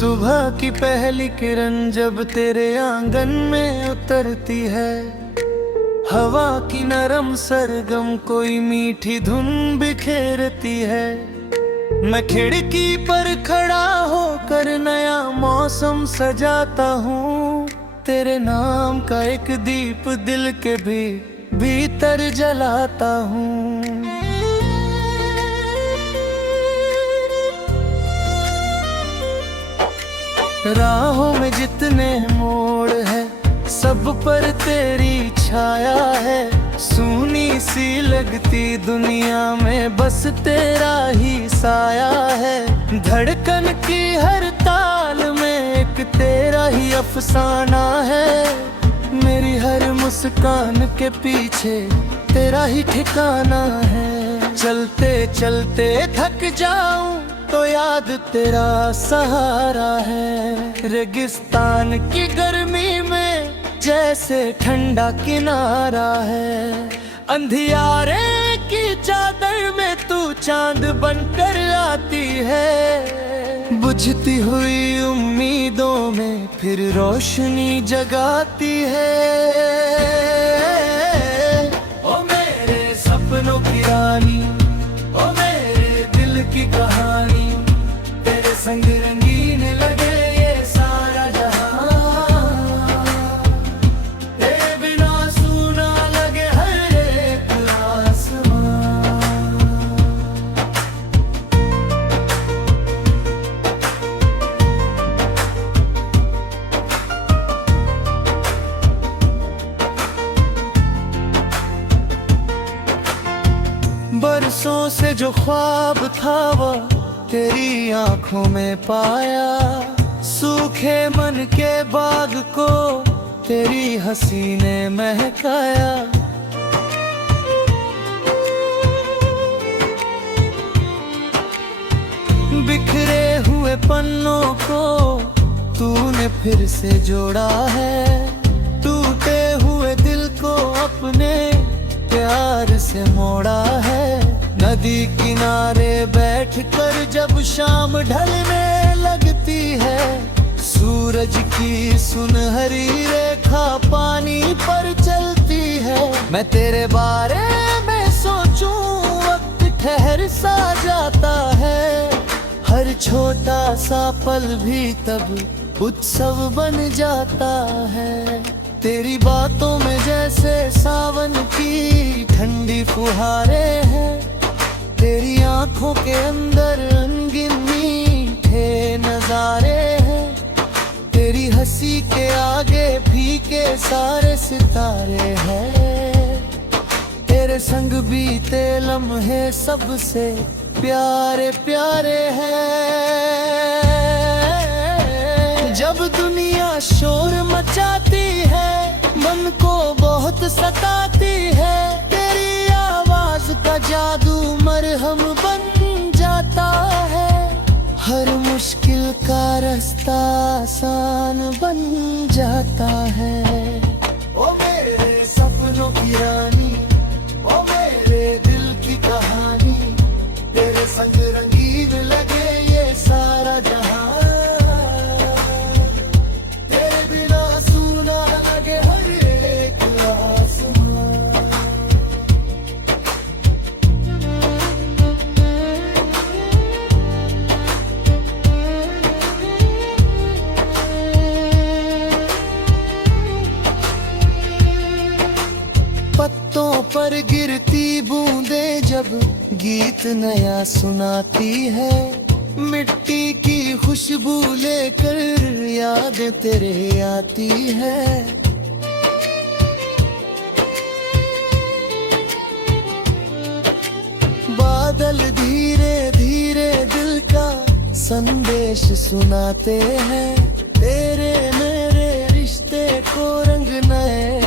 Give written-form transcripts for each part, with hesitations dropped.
सुबह की पहली किरण जब तेरे आंगन में उतरती है, हवा की नरम सरगम कोई मीठी धुन बिखेरती है। मैं खिड़की पर खड़ा होकर नया मौसम सजाता हूँ, तेरे नाम का एक दीप दिल के भी भीतर जलाता हूँ। राहों में जितने मोड़ है, सब पर तेरी छाया है। सूनी सी लगती दुनिया में बस तेरा ही साया है। धड़कन की हर ताल में एक तेरा ही अफसाना है। मेरी हर मुस्कान के पीछे तेरा ही ठिकाना है। चलते चलते थक जाऊं तो याद तेरा सहारा है। रेगिस्तान की गर्मी में जैसे ठंडा किनारा है। अंधियारे की चादर में तू चांद बनकर आती है। बुझती हुई उम्मीदों में फिर रोशनी जगाती है। ओ मेरे सपनों की रानी, ओ मेरे दिल की कहानी, तेरे संग रंगीन लगे ये सारा जहां। तेरे बिना सूना लगे हर एक आसमां। बरसों से जो ख्वाब था वो तेरी आंखों में पाया। सूखे मन के बाग को तेरी हंसी ने महकाया। बिखरे हुए पन्नों को तूने फिर से जोड़ा है। टूटे हुए दिल को अपने प्यार से मोड़ा है। नदी किनारे बैठकर जब शाम ढलने लगती है, सूरज की सुनहरी रेखा पानी पर चलती है। मैं तेरे बारे में सोचूं वक्त ठहर सा जाता है। हर छोटा सा पल भी तब उत्सव बन जाता है। तेरी बातों में जैसे सावन की ठंडी फुहारें हैं। तेरी आंखों के अंदर रंगीन मीठे नजारे हैं। तेरी हंसी के आगे फीके सारे सितारे हैं। तेरे संग बीते लम्हे सबसे प्यारे प्यारे हैं। जब दुनिया शोर मचाती है, मन को बहुत सताती है, तेरी आवाज का जादू मरहम बन जाता है। हर मुश्किल का रास्ता आसान बन जाता है। ओ मेरे सपनों की रानी, ओ मेरे दिल की कहानी, तेरे संग रंगीन लगे ये सारा जहां। तेरे बिना सूना लगे हर एक आसमां। पत्तों पर गिरती बूंदें जब गीत नया सुनाती है। मिट्टी की खुशबू लेकर याद तेरे आती है। बादल धीरे धीरे दिल का संदेश सुनाते हैं। तेरे मेरे रिश्ते को रंग नए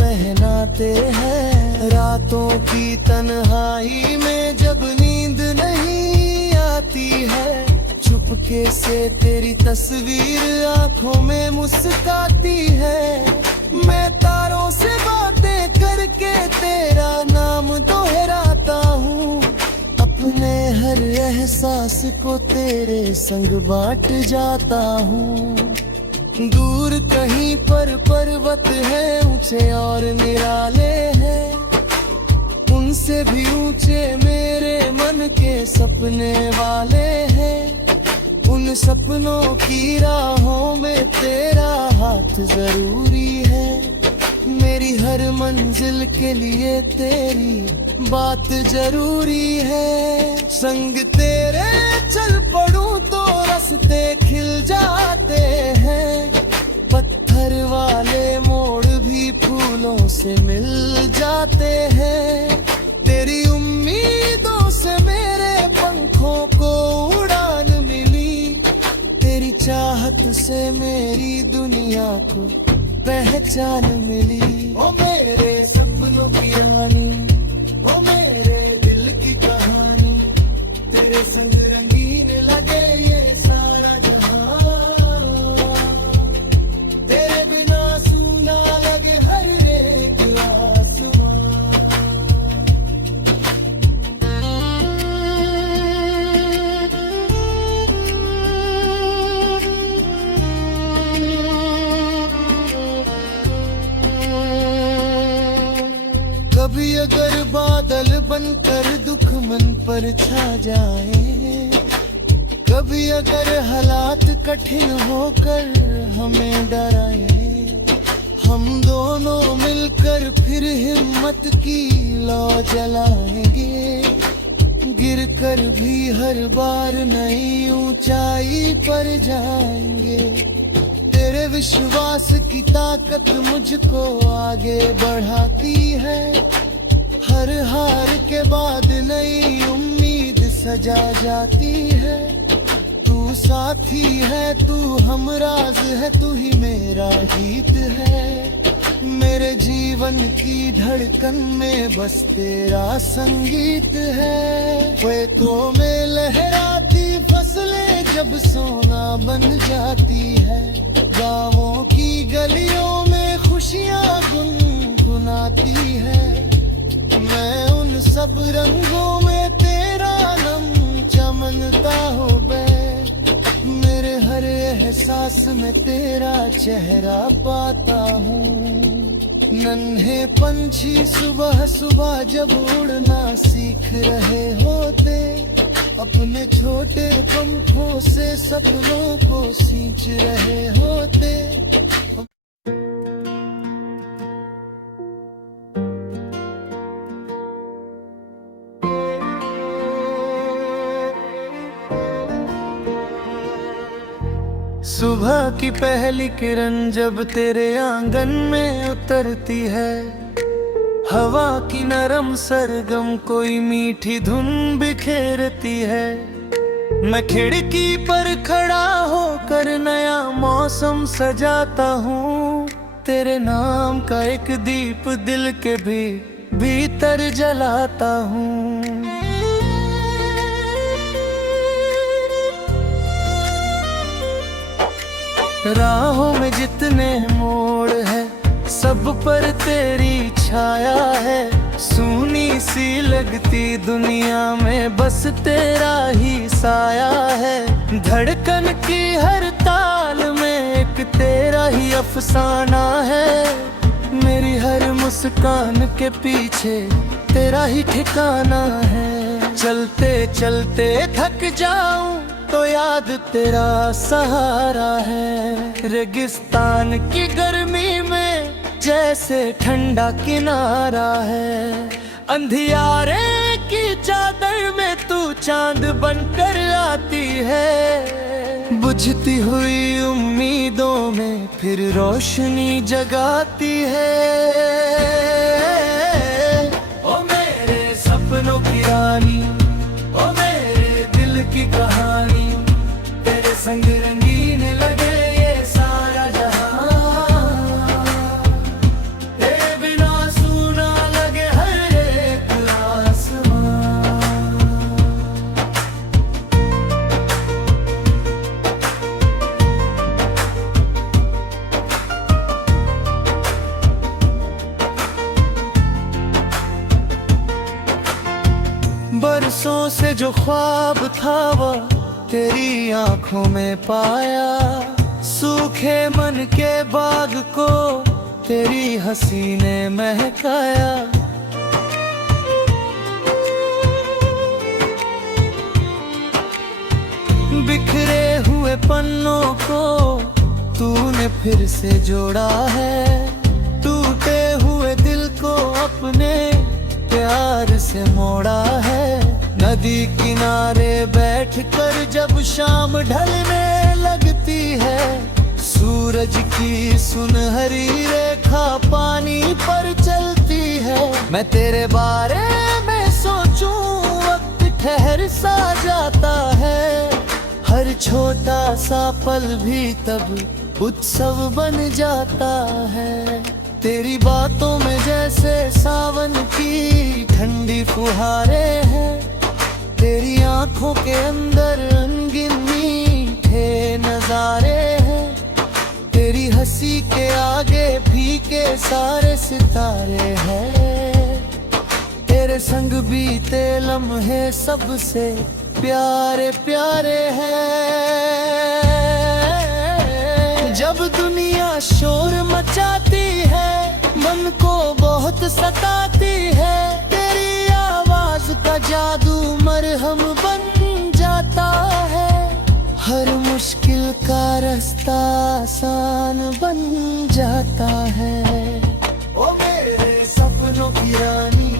पहनाते हैं। रातों की तन्हाई में जब नींद नहीं आती है, चुपके से तेरी तस्वीर आंखों में मुस्काती है। मैं तारों से बातें करके तेरा नाम दोहराता हूँ। अपने हर एहसास सांस को तेरे संग बांट जाता हूँ। दूर कहीं पर पर्वत है ऊंचे और निराले हैं, उनसे भी ऊंचे मेरे मन के सपने वाले हैं। उन सपनों की राहों में तेरा हाथ जरूरी है, मेरी हर मंजिल के लिए तेरी बात जरूरी है। संग तेरे चल पड़ूं तो रास्ते खिल जाते हैं, पत्थर वाले मोड़ भी फूलों से मिल जाते हैं। तेरी उम्मीदों से मेरे पंखों को उड़ान मिली, तेरी चाहत से मेरी दुनिया को पहचान मिली। ओ मेरे सपनों की रानी, ओ मेरे दिल की कहानी, तेरे संग रंगीन लगे ये सारा जहां, तेरे बिना सूना लगे हर एक आसमां। कभी अगर बादल बनकर दुख मन पर छा जाए, कभी अगर हालात कठिन होकर हमें डराए, हम दोनों मिलकर फिर हिम्मत की लौ जलाएंगे। गिर कर भी हर बार नई ऊंचाई पर जाएंगे। तेरे विश्वास की ताकत मुझको आगे बढ़ाती है, हर हार के बाद नई उम्मीद सजा जाती है। तू साथी है, तू हमराज है, तू ही मेरा गीत है। मेरे जीवन की धड़कन में बस तेरा संगीत है। खेतों में लहराती फसलें जब सोना बन जाती है, गाँवों की गलियों में खुशियाँ गुनगुनाती है। मैं उन सब रंगों में तेरा नम चमनता हो बैठ, मेरे हर एहसास में तेरा चेहरा पाता हूँ। नन्हे पंछी सुबह सुबह जब उड़ना सीख रहे होते, अपने छोटे पंखों से सपनों को सींच रहे होते। सुबह की पहली किरण जब तेरे आंगन में उतरती है, हवा की नरम सरगम कोई मीठी धुन बिखेरती है। मैं खिड़की पर खड़ा होकर नया मौसम सजाता हूँ, तेरे नाम का एक दीप दिल के भी भीतर जलाता हूँ। राहों में जितने मोड़ है सब पर तेरी छाया है। सूनी सी लगती दुनिया में बस तेरा ही साया है। धड़कन की हर ताल में एक तेरा ही अफसाना है। मेरी हर मुस्कान के पीछे तेरा ही ठिकाना है। चलते चलते थक जाऊं तो याद तेरा सहारा है। रेगिस्तान की गर्मी में जैसे ठंडा किनारा है। अंधियारे की चादर में तू चांद बनकर आती है। बुझती हुई उम्मीदों में फिर रोशनी जगाती है। ओ मेरे सपनों की रानी, ओ मेरे दिल की कहानी, तेरे संग रंगीन लगे ये सारा जहां। तेरे बिना सूना लगे हर एक आसमां। से जो ख्वाब था वो तेरी आंखों में पाया, सूखे मन के बाग को तेरी हंसी ने महकाया। बिखरे हुए पन्नों को तूने फिर से जोड़ा है, टूटे हुए दिल को अपने प्यार से मोड़ा है। नदी किनारे बैठकर जब शाम ढलने लगती है, सूरज की सुनहरी रेखा पानी पर चलती है। मैं तेरे बारे में सोचूं वक्त ठहर सा जाता है, हर छोटा सा पल भी तब उत्सव बन जाता है। तेरी बातों में जैसे सावन की ठंडी फुहारें हैं, तेरी आंखों के अंदर रंगीन मीठे नजारे हैं। तेरी हंसी के आगे फीके सारे सितारे हैं, तेरे संग बीते लम्हे सबसे प्यारे प्यारे हैं। जब दुनिया शोर मचाती है, मन को बहुत सताती है, तेरी आवाज का जादू मरहम बन जाता है। हर मुश्किल का रास्ता आसान बन जाता है। ओ मेरे सपनों की रानी,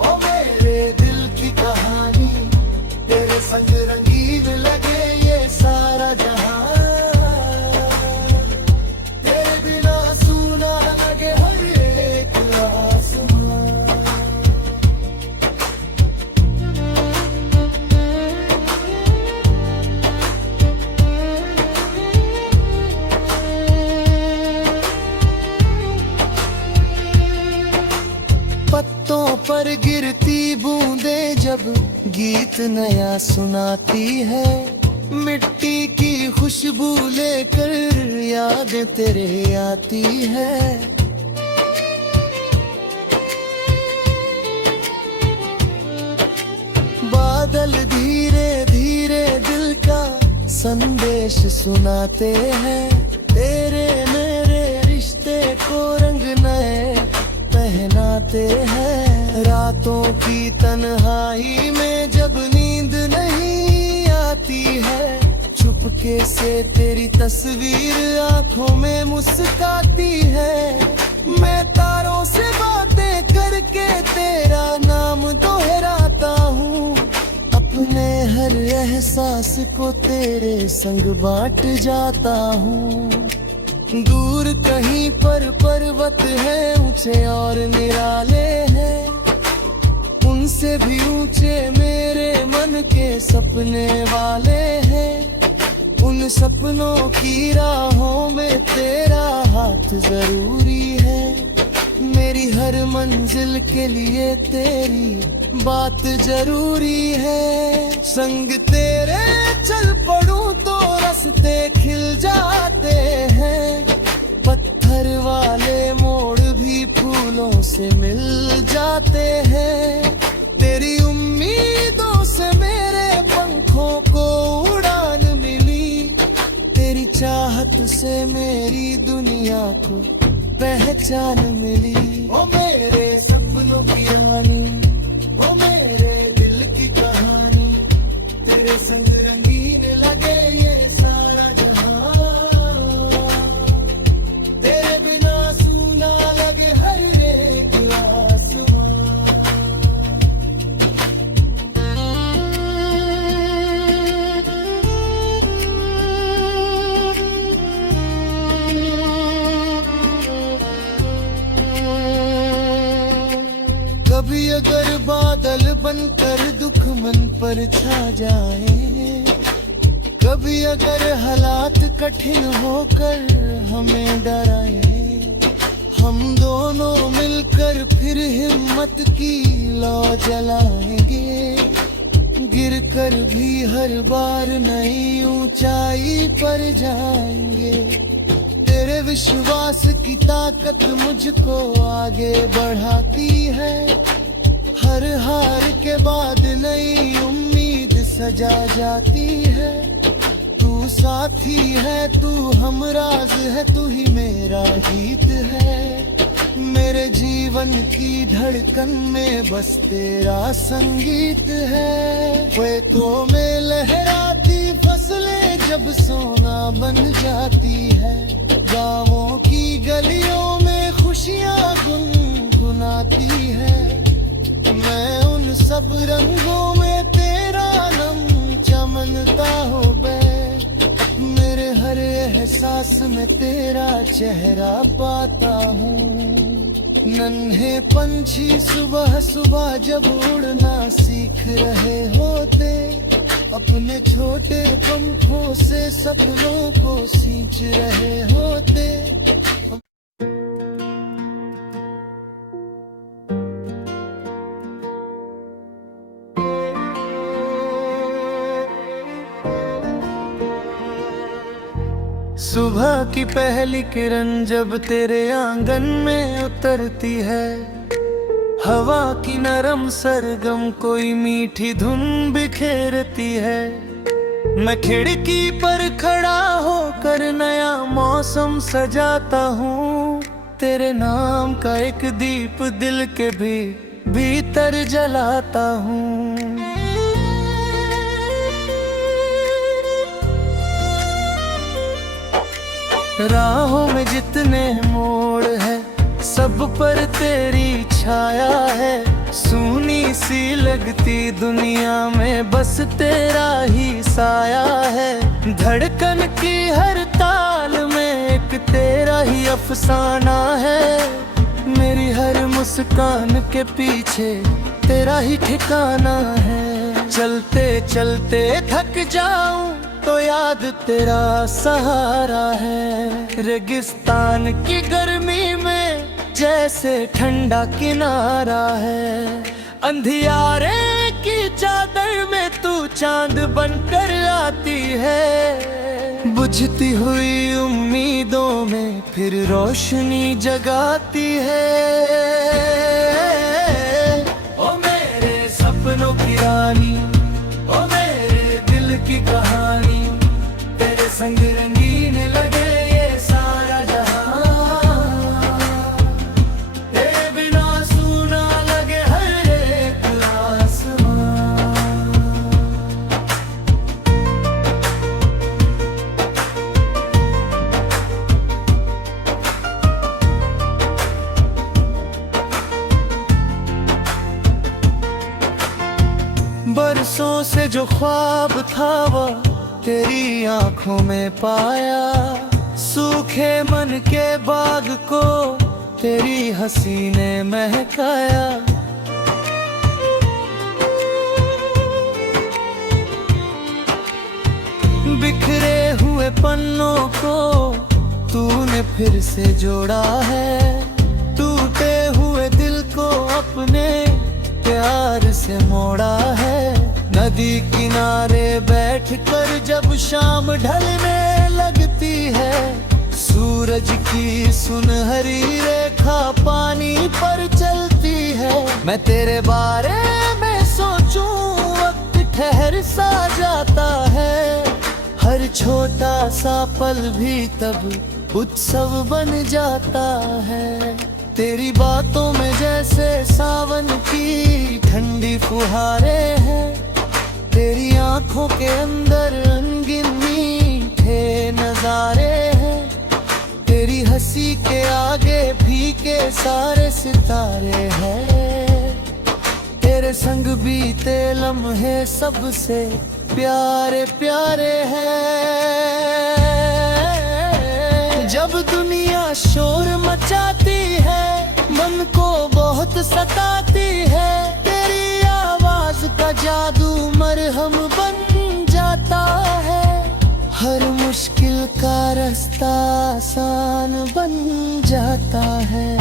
ओ मेरे दिल की कहानी, तेरे संग रंगीन लगे ये सारा जहां, तेरे बिना सूना लगे हर एक आसमां। पत्तों पर गिरती बूंदें जब गीत नया सुनाती है, मिट्टी की खुशबू लेकर याद तेरे आती है। बादल धीरे धीरे दिल का संदेश सुनाते हैं, तेरे मेरे रिश्ते को रंग नए पहनाते हैं। रातों की तन्हाई में जब नींद नहीं आती है, चुपके से तेरी तस्वीर आंखों में मुस्काती है। मैं तारों से बातें करके तेरा नाम दोहराता हूँ, अपने हर एहसास को तेरे संग बांट जाता हूँ। दूर कहीं पर पर्वत है ऊंचे और निराले हैं, उनसे भी ऊंचे मेरे मन के सपने वाले हैं। उन सपनों की राहों में तेरा हाथ जरूरी है, मेरी हर मंजिल के लिए तेरी बात जरूरी है। संग तेरे चल पड़ूं तो रास्ते खिल जाते हैं, पत्थर वाले मोड़ भी फूलों से मिल जाते हैं। तेरी उम्मीदों से मेरे पंखों को उड़ान मिली, तेरी चाहत से मेरी दुनिया को पहचान मिली। ओ मेरे सपनों की रानी, ओ मेरे दिल की कहानी, तेरे संग रंगीन लगे ये सारा जहां, तेरे बिना सूना लगे हर एक आसमां। कभी अगर बादल बनकर दुख मन पर छा जाए, कभी अगर हालात कठिन होकर हमें डराए, हम दोनों मिलकर फिर हिम्मत की लौ जलाएंगे। गिर कर भी हर बार नई ऊंचाई पर जाएंगे। तेरे विश्वास की ताकत मुझको आगे बढ़ाती है, हर हार के बाद नई उम्मीद सजा जाती है। तू साथी है, तू हमराज है, तू ही मेरा गीत है। मेरे जीवन की धड़कन में बस तेरा संगीत है। खेतों में लहराती फसलें जब सोना बन जाती है, गाँवों की गलियों में खुशियाँ गुनगुनाती है। मैं उन सब रंगों में तेरा नम चमनता हूँ मेरे हर एहसास में तेरा चेहरा पाता हूँ। नन्हे पंछी सुबह सुबह जब उड़ना सीख रहे होते, अपने छोटे पंखों से सपनों को सींच रहे होते। सुबह की पहली किरण जब तेरे आंगन में उतरती है, हवा की नरम सरगम कोई मीठी धुन बिखेरती है। मैं खिड़की पर खड़ा होकर नया मौसम सजाता हूँ, तेरे नाम का एक दीप दिल के भी भीतर जलाता हूँ। राहों में जितने मोड़ है, सब पर तेरी छाया है। सूनी सी लगती दुनिया में बस तेरा ही साया है। धड़कन की हर ताल में एक तेरा ही अफसाना है। मेरी हर मुस्कान के पीछे तेरा ही ठिकाना है। चलते चलते थक जाऊं तो याद तेरा सहारा है। रेगिस्तान की गर्मी में जैसे ठंडा किनारा है। अंधियारे की चादर में तू चांद बनकर आती है। बुझती हुई उम्मीदों में फिर रोशनी जगाती है। ओ मेरे सपनों की रानी, ओ मेरे दिल की कहानी, तेरे संग रंगीन लगे ये सारा जहां। तेरे बिना सूना लगे हर एक आसमां। बरसों से जो ख्वाब था वो तेरी आंखों में पाया। सूखे मन के बाग को तेरी हंसी ने महकाया। बिखरे हुए पन्नों को तूने फिर से जोड़ा है। टूटे हुए दिल को अपने प्यार से मोड़ा है। नदी किनारे बैठकर जब शाम ढलने लगती है, सूरज की सुनहरी रेखा पानी पर चलती है। मैं तेरे बारे में सोचूं वक्त ठहर सा जाता है। हर छोटा सा पल भी तब उत्सव बन जाता है। तेरी बातों में जैसे सावन की ठंडी फुहारें हैं। तेरी आंखों के अंदर रंगीन मीठे नजारे हैं। तेरी हंसी के आगे फीके सारे सितारे हैं। तेरे संग बीते लम्हे सबसे प्यारे प्यारे हैं। जब दुनिया शोर मचाती है, मन को बहुत सताती है, तेरी आवाज का जादू मरहम बन जाता है। हर मुश्किल का रास्ता आसान बन जाता है।